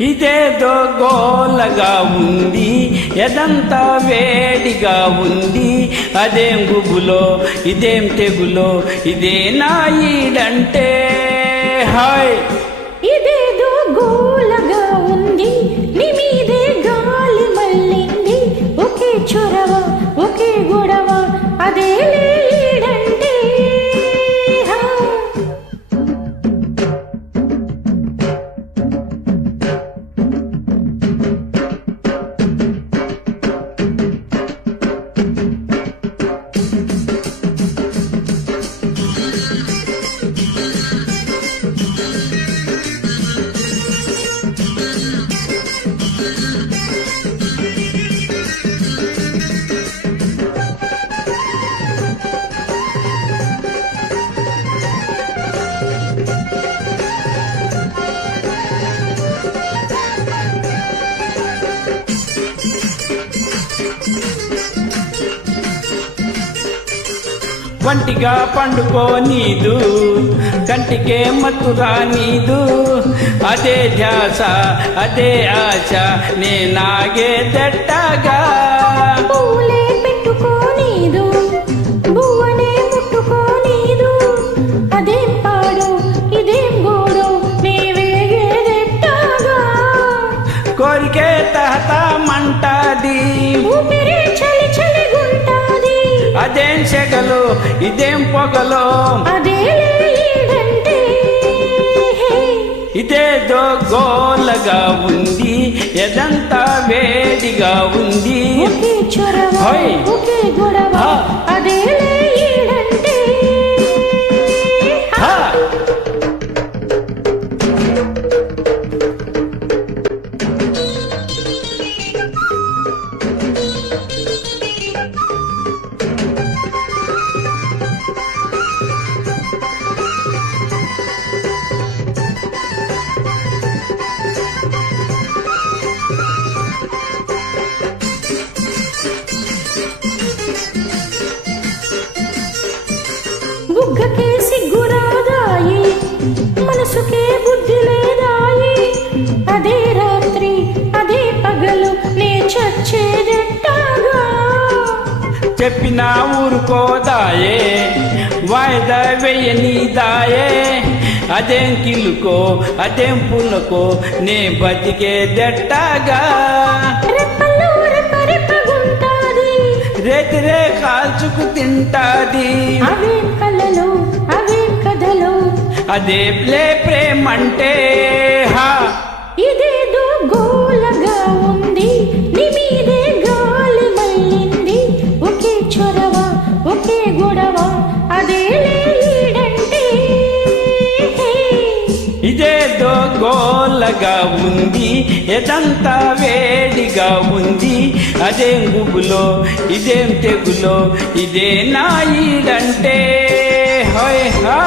ఇదేదో గోలగా ఉంది, ఎదంతా వేడిగా ఉంది. అదేం గుబులో, ఇదేం తెగులో, ఇదే నా ఈడంటే. హాయ్ ఇదేదో గోలగా ఉంది, నీ మీదే గాలి మళ్ళింది. ఒకే చొరవ, ఒకే గొడవ, అదే ఈడంటే. వంటిగా పండుకో నీదు, కంటికే మత్తురా నీదు. అదే ధ్యాస, అదే ఆశ, నేనాగే దట్టగా. పూలే పెట్టుకో నీదు, బువ్వనే ముట్టుకో నీదు. అదేం పాడు, ఇదేం గోడు, నీ వేగేదెట్టగా. కోరికే తహత మంటాది, ఊపిరి చలి చలిగుంటాది. అదేం సెగలు, ఇదేం పొగలో, అదే ఈడంటే. ఇదేదో గోలగా ఉంది, ఎదంతా వేడిగా ఉంది. ఒకే చొరవ, హోయ్. ఒకే గొడవ, హా. అదే ఈడంటే. హా. బుగ్గకే సిగ్గురాదాయి, మనసుకే బుద్ధి లేదాయి. అదే రాత్రి, అదే పగలు, నే చచ్చేదెట్టాగా. చెప్పినా ఊరుకోదాయే, వాయిదా వెయ్యనీదాయే. అదేం కిలుకో, అదేం పులకో, నే బతికేదెట్టాగా. రెప్పల్లో రెప్పరెప్పగుంటాది, రేతిరే కాల్చుకు తింటాది. అవేం కలలు, అవేం కథలు, అదే ప్రేమంటే. హా ఇదేదో గోలగా ఉంది, నీ మీదే గాలి మళ్ళింది. ఒకే చొరవ, ఒకే గొడవ, అదే ఈడంటే. ఇదేదో గోలగా ఉంది, ఎదంతా వేడిగా ఉంది. అదేం గుబులో, ఇదేం తెగులో, ఇదే నా ఈడంటే. హోయ్ హా.